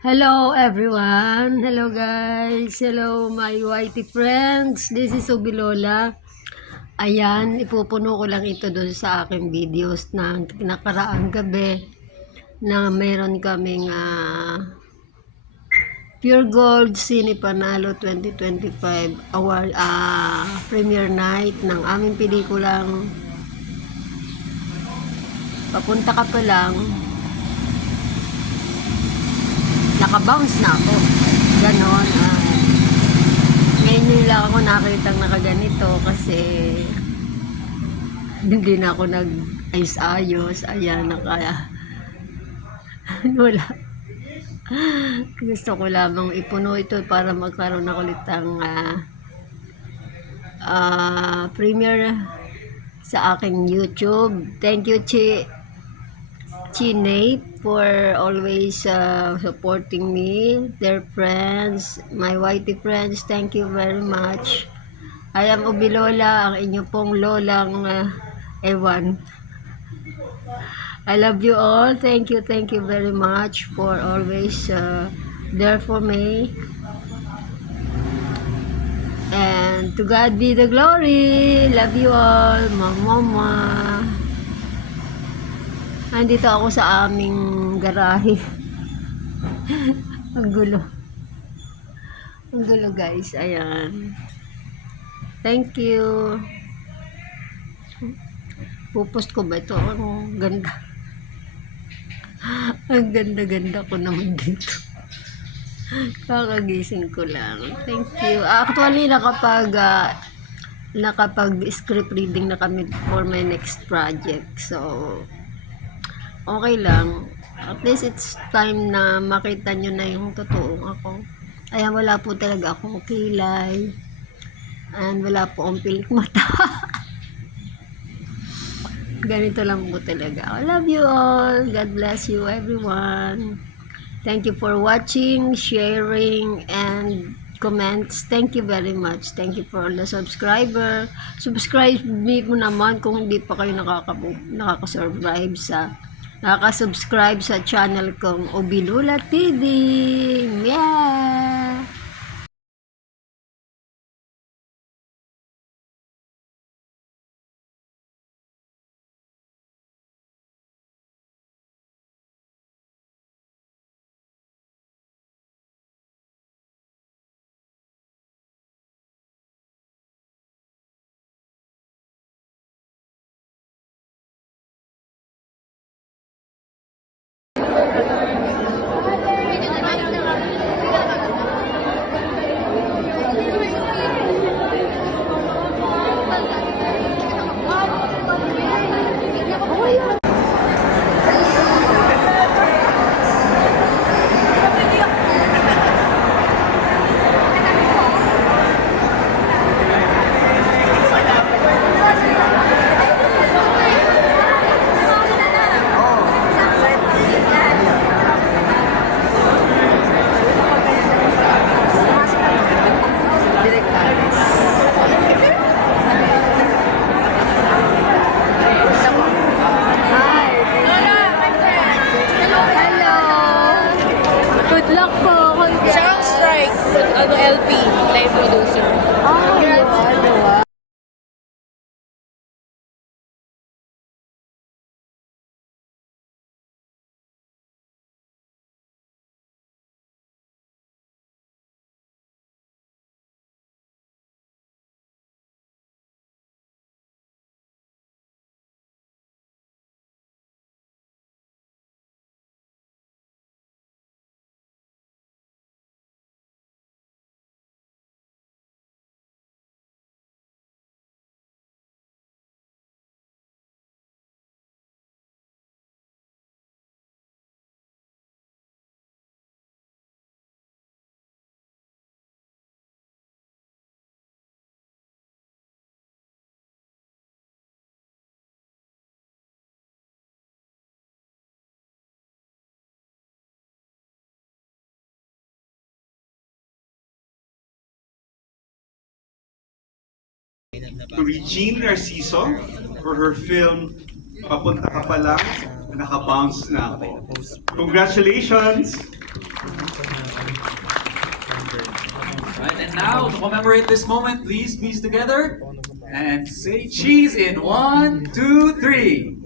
Hello everyone. Hello guys. Hello my YT friends. This is Ubilola. Ayan, ipupuno ko lang ito doon sa aking videos ng nakaraang gabi na meron kaming Pure Gold Cine Panalo 2025 award premiere night ng aming pelikulang Papunta Ka Pa Lang. Nakabounce na ako. Ganon. Ngayon nila ako nakitang nakaganito kasi hindi na ako nag-ayos-ayos. Ayan, wala. Gusto ko lamang ipuno ito para magkaroon ako ulit ng premiere sa aking YouTube. Thank you, Nate, for always supporting me. Dear friends, my YT friends, thank you very much. I am Ubilola, ang inyo pong lolang ewan. I love you all. Thank you very much for always there for me. And to God be the glory. Love you all, mama. Andito ako sa aming garahe. Ang gulo. Ang gulo guys. Ayan. Thank you. Pupost ko ba ito? Ang ganda. Ang ganda-ganda ko naman dito. Kakagising ko lang. Thank you. Actually, nakapag-script reading na kami for my next project. So, okay lang. At least it's time na makita nyo na yung totoong ako. Ayan, wala po talaga akong kilay. And wala po akong pilik mata. Ganito lang po talaga. I love you all. God bless you everyone. Thank you for watching, sharing, and comments. Thank you very much. Thank you for all the subscriber. Subscribe mo naman kung hindi pa kayo nakaka-subscribe sa channel kong Ubilola TV. Yeah! LP, live producer. To Regine Narciso for her film Papunta Ka Pa Lang, nakabounce na ako. Congratulations! And now, to commemorate this moment, please piece together and say cheese in 1, 2, 3.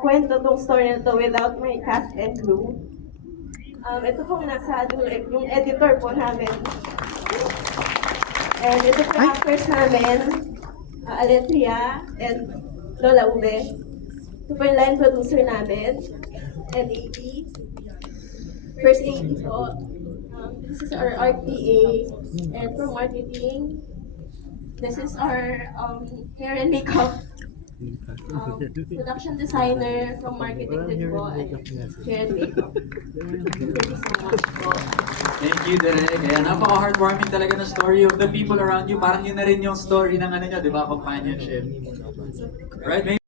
Kwento tong story na to without my cast and crew. Ito pong nasa dulo, yung editor po namin. And ito po yung actors namin, Aletria and Lola Ube. Ito po yung line producer namin, and AD. First AD po. This is our RTA, and for marketing, this is our hair and makeup production designer from marketing din po ay hair and makeup. Thank you so much po. Thank you, Derek. Kaya napaka-heartwarming talaga na story of the people around you. Parang yun na rin yung story ng ano nyo, di ba? Companionship. Right?